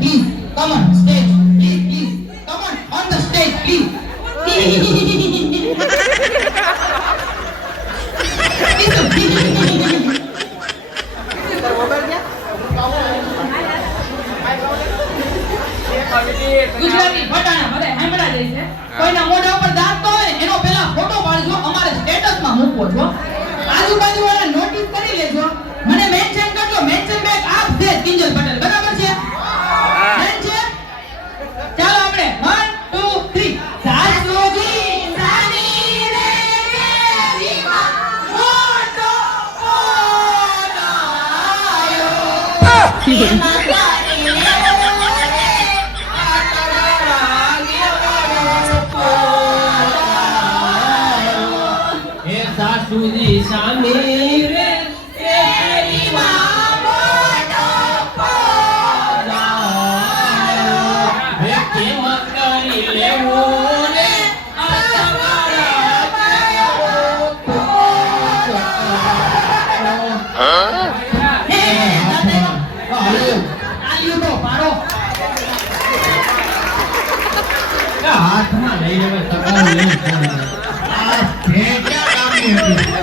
please. Come on, stage, please, please. Come on the stage, please. Gujarati ફટાણા બધે સાંભળા જાય છે. કોઈના મોઢા ઉપર દાંત તો હોય એનો પહેલા ફોટો પાડજો, અમારે સ્ટેટસમાં મૂકવો છો. આજુબાજુ વાળા નોટિસ કરી લેજો, મને મેન્શન કરજો. મેન્શન બેક આપ છે કિંજલ પટેલ, બરાબર છે? મેન્શન. ચાલો આપણે 1 2 3 સાસુજી સાની રે કેરીમાં મોટો બોલાયો એમાં ગાડી લેવો રે આટલા ગયો પોલાયો એ સાસુજી સામી રે કેરીમાં મોટો પોલાયો હે કેમ કરી લેવું રે આ તમારા હે દાદા તાલીઓ તો પાડો. હાથમાં લઈ લેવે તગારું લઈ આ ભેંક્યા કામની હતી.